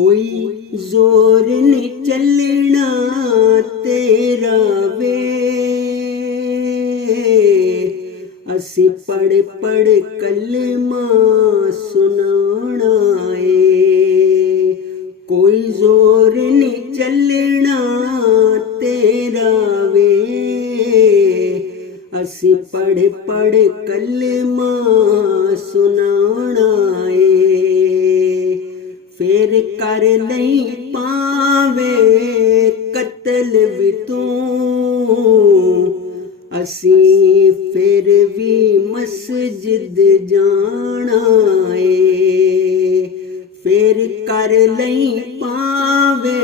कोई जोर नहीं चलना तेरा वे, असी पढ़ पढ़ कलमा सुनाना है। कोई जोर नहीं चलना तेरा वे, असी पढ़ पढ़ कलमा सुनाना है। फिर कर नहीं पावे कत्ल भी तू, असी फिर भी मस्जिद जाना है। फिर कर नहीं पावे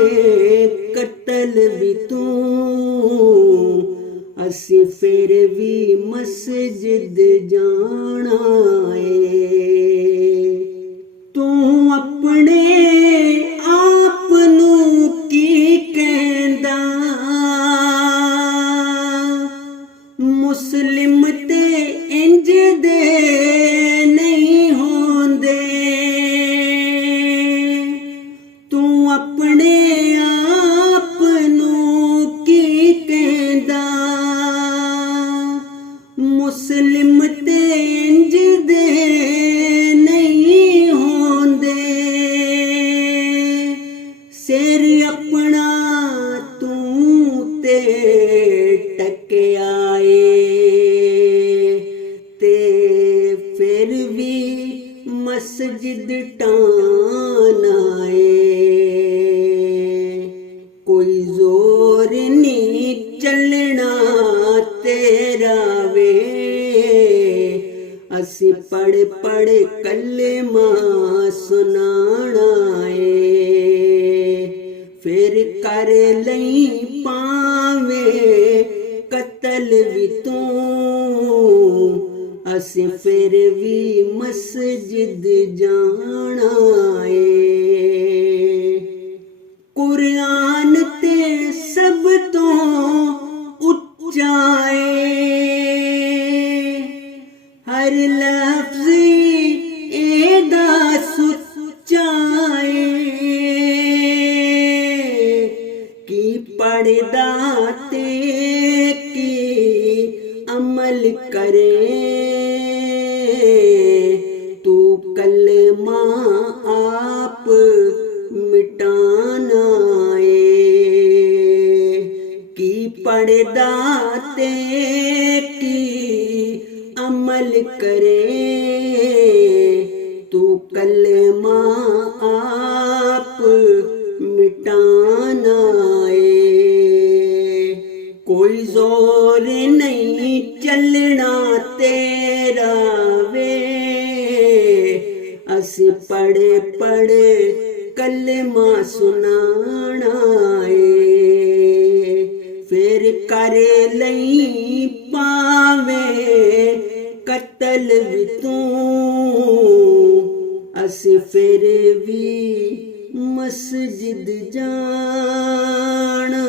कत्ल भी तू, असी फिर भी मस्जिद जाना है। तू अपने आप नू की कहंदा, मुस्लिम ते इंज दे नहीं होंदे। तू अपने आप नू की कहंदा, मुस्लिम ते इंज दे नहीं होंदे। सिर अपना तू ते टकिया ते फिर भी मस्जिद टाना है। कोई जोर नहीं चलना तेरा वे, असी पढ़ पढ़ कलमा सुनाना है। फिर कर नहीं पावे कत्ल भी तू, असी फिर भी मस्जिद जाना है। कुरान ते सब तो उच्चा है, हर लफ्ज़ एदा सुच्चा है। की पढ़दा ते की अमल करे, तू कलमा आप मिटाना है। की पढ़दा ते की अमल करे, तू कलमा आप मिटाना है। कोई जोर नहीं चलना तेरा वे, असी पढ़ पढ़ कलमा सुनाना है। फिर करे नहीं पावे कत्ल भी तू, असी फिर भी मस्जिद जाना।